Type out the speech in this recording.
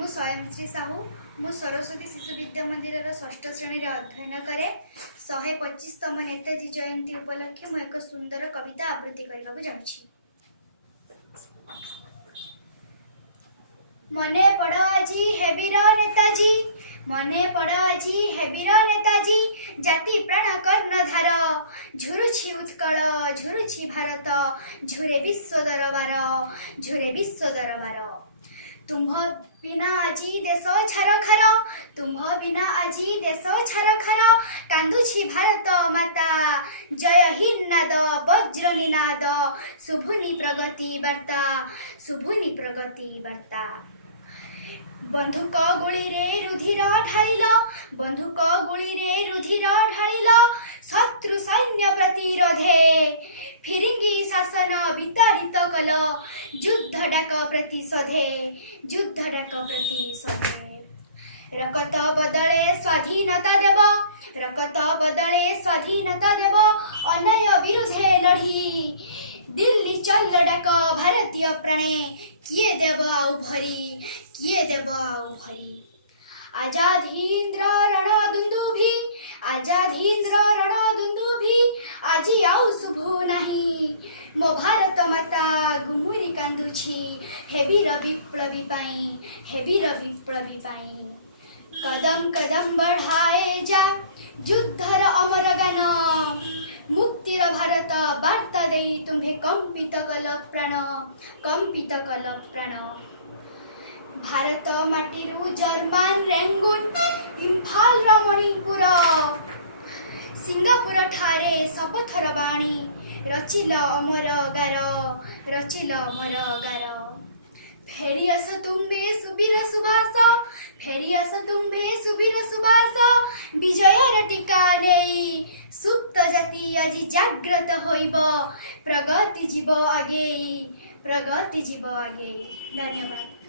मु स्वयंश्री साहू मु सरस्वती शिशु विद्या मंदिर षष्ठ श्रेणी अध्ययन करे 125तम नेताजी जयंती उपलक्षे मु एक सुंदर कविता आवृत्ति करने जाऊँगी। मने पड़ आजी हेबीर नेताजी, मने पड़ आजी हेबीर नेताजी, जाति प्राण कर्णधार, झुरुछि उत्कल झुरुछि भारत, झुरे विश्व दरबार, झुरे विश्व दरबार। तुम्ह बिना आजी देश छारखार, तुम्ह बिना आजी देश छारखार, कांदुछि भारत माता, जय हिंद नाद वज्र निनाद, शुभुनि प्रगति वार्ता, शुभुनि प्रगति वार्ता। बंधुक गुली रे रुधिर ढालिल, बंधुक गुली रे रुधिर ढालिल, शत्रु सैन्य प्रतिरोधे, फिरिंगी शासन विताड़ित कल, युद्ध डाक प्रतिशोधे, युद्ध डाक प्रतिशोधे। रकत बदले स्वाधीनता देव, रकत बदले स्वाधीनता देव, अन्याय विरुद्धे लड़ी, दिल्ली चल डाक भारतीय प्राणे, किए देव आउ भरी, किए देव आउ भरी। आजाद हिंद रण दुंदुभी, आजाद हिंद रण दुंदुभी, आजी आउ शुभु नहीं, मो भारत माता गुमुरी कांदुछि, हेबीर विप्लवी पाई, हेबीर विप्लवी पाई। कदम कदम बढ़ाए जा, युद्धर अमर गान, मुक्तिर भारत वार्ता दे तुम्हें कंपित कल प्राण, कंपित कल प्राण। भारत माटीरू जर्मान रेंगुन, इम्फाल मणिपुर, सिंगापुर ठारे शपथर बाणी, रचिल अमर गार, रचिल अमर गार। फेरी आस तुम्बे सुबीर सुबास, फेरी आस तुम्बे सुबीर सुबास, विजयर टीका नेई, सुप्त जाति आज जाग्रत होइब, प्रगति जीव आगे, प्रगति जीव आगे। धन्यवाद।